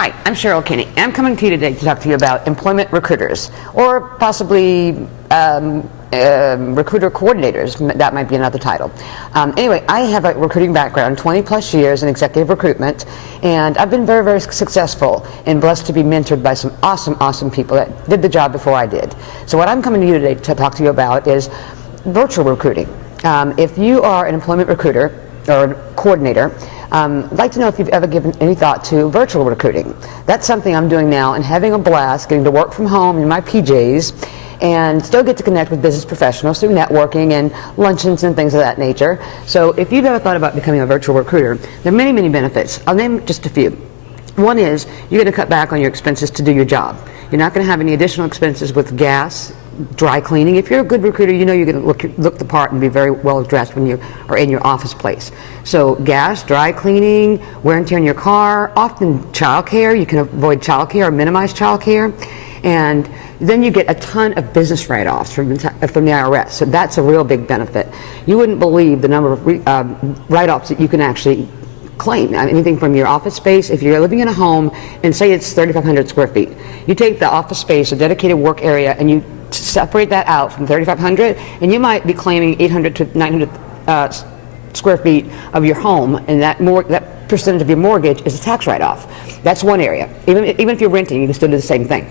Hi, I'm Cheryl Kinney. I'm coming to you today to talk to you about employment recruiters, or possibly recruiter coordinators. That might be another title. Anyway, I have a recruiting background, 20 plus years in executive recruitment, and I've been very, very successful and blessed to be mentored by some awesome people that did the job before I did. So what I'm coming to you today to talk to you about is virtual recruiting. If you are an employment recruiter or coordinator, I'd like to know if you've ever given any thought to virtual recruiting. That's something I'm doing now and having a blast, getting to work from home in my PJs and still get to connect with business professionals through networking and luncheons and things of that nature. So if you've ever thought about becoming a virtual recruiter, there are many benefits. I'll name just a few. One is you're going to cut back on your expenses to do your job. You're not going to have any additional expenses with gas, dry cleaning. If you're a good recruiter, you know you're going to look the part and be very well dressed when you are in your office place. So gas, dry cleaning, wear and tear in your car, often childcare. You can avoid childcare or minimize childcare. And then you get a ton of business write-offs from the IRS. So that's a real big benefit. You wouldn't believe the number of write-offs that you can actually claim. Anything from your office space. If you're living in a home and say it's 3,500 square feet, you take the office space, a dedicated work area, and you separate that out from 3,500, and you might be claiming 800 to 900 square feet of your home, and that percentage of your mortgage is a tax write-off. That's one area. Even if you're renting, you can still do the same thing.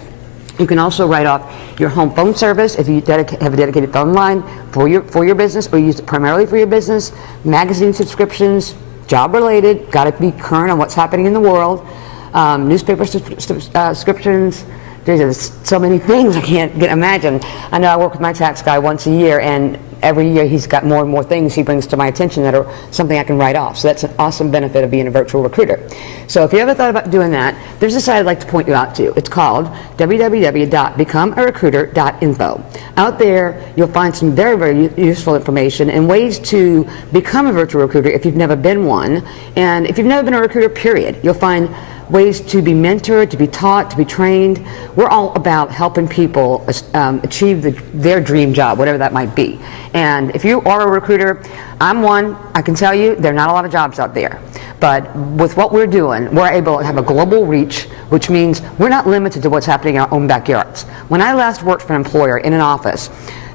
You can also write off your home phone service if you have a dedicated phone line for your business, or use it primarily for your business. Magazine subscriptions, job-related, got to be current on what's happening in the world. Newspaper subscriptions. There's so many things I can't imagine. I know I work with my tax guy once a year, and every year he's got more and more things he brings to my attention that are something I can write off. So that's an awesome benefit of being a virtual recruiter. So if you ever thought about doing that, there's a site I'd like to point you out to. It's called www.becomearecruiter.info. Out there, you'll find some very useful information and ways to become a virtual recruiter if you've never been one. And if you've never been a recruiter, period, you'll find ways to be mentored, to be taught, to be trained. We're all about helping people achieve their dream job, whatever that might be. And if you are a recruiter, I'm one. I can tell you there are not a lot of jobs out there. But with what we're doing, we're able to have a global reach, which means we're not limited to what's happening in our own backyards. When I last worked for an employer in an office,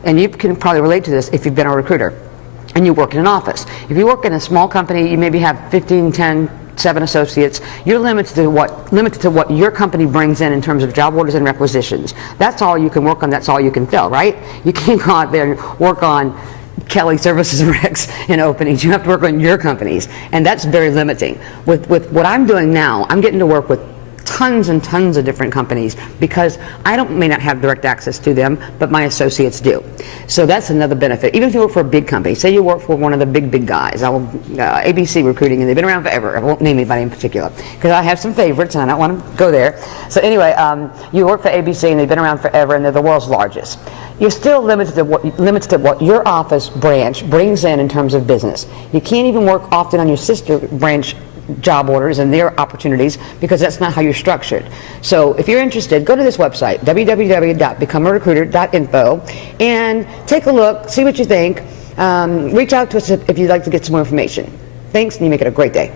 and you can probably relate to this if you've been a recruiter, and you work in an office. If you work in a small company, you maybe have 15, 10, 7 associates, you're limited to what your company brings in terms of job orders and requisitions. That's all you can work on, that's all you can fill, right? You can't go out there and work on Kelly Services recs and openings. You have to work on your companies, and that's very limiting. With what I'm doing now, I'm getting to work with tons and tons of different companies because I may not have direct access to them, but my associates do. So that's another benefit. Even if you work for a big company, say you work for one of the big guys, ABC Recruiting, and they've been around forever. I won't name anybody in particular because I have some favorites and I don't want to go there. So anyway, you work for ABC and they've been around forever and they're the world's largest. You're still limited to what your office branch brings in terms of business. You can't even work often on your sister branch job orders and their opportunities because that's not how you're structured. So if you're interested, go to this website, www.becomearecruiter.info, and take a look, see what you think. Reach out to us if you'd like to get some more information. Thanks, and you make it a great day.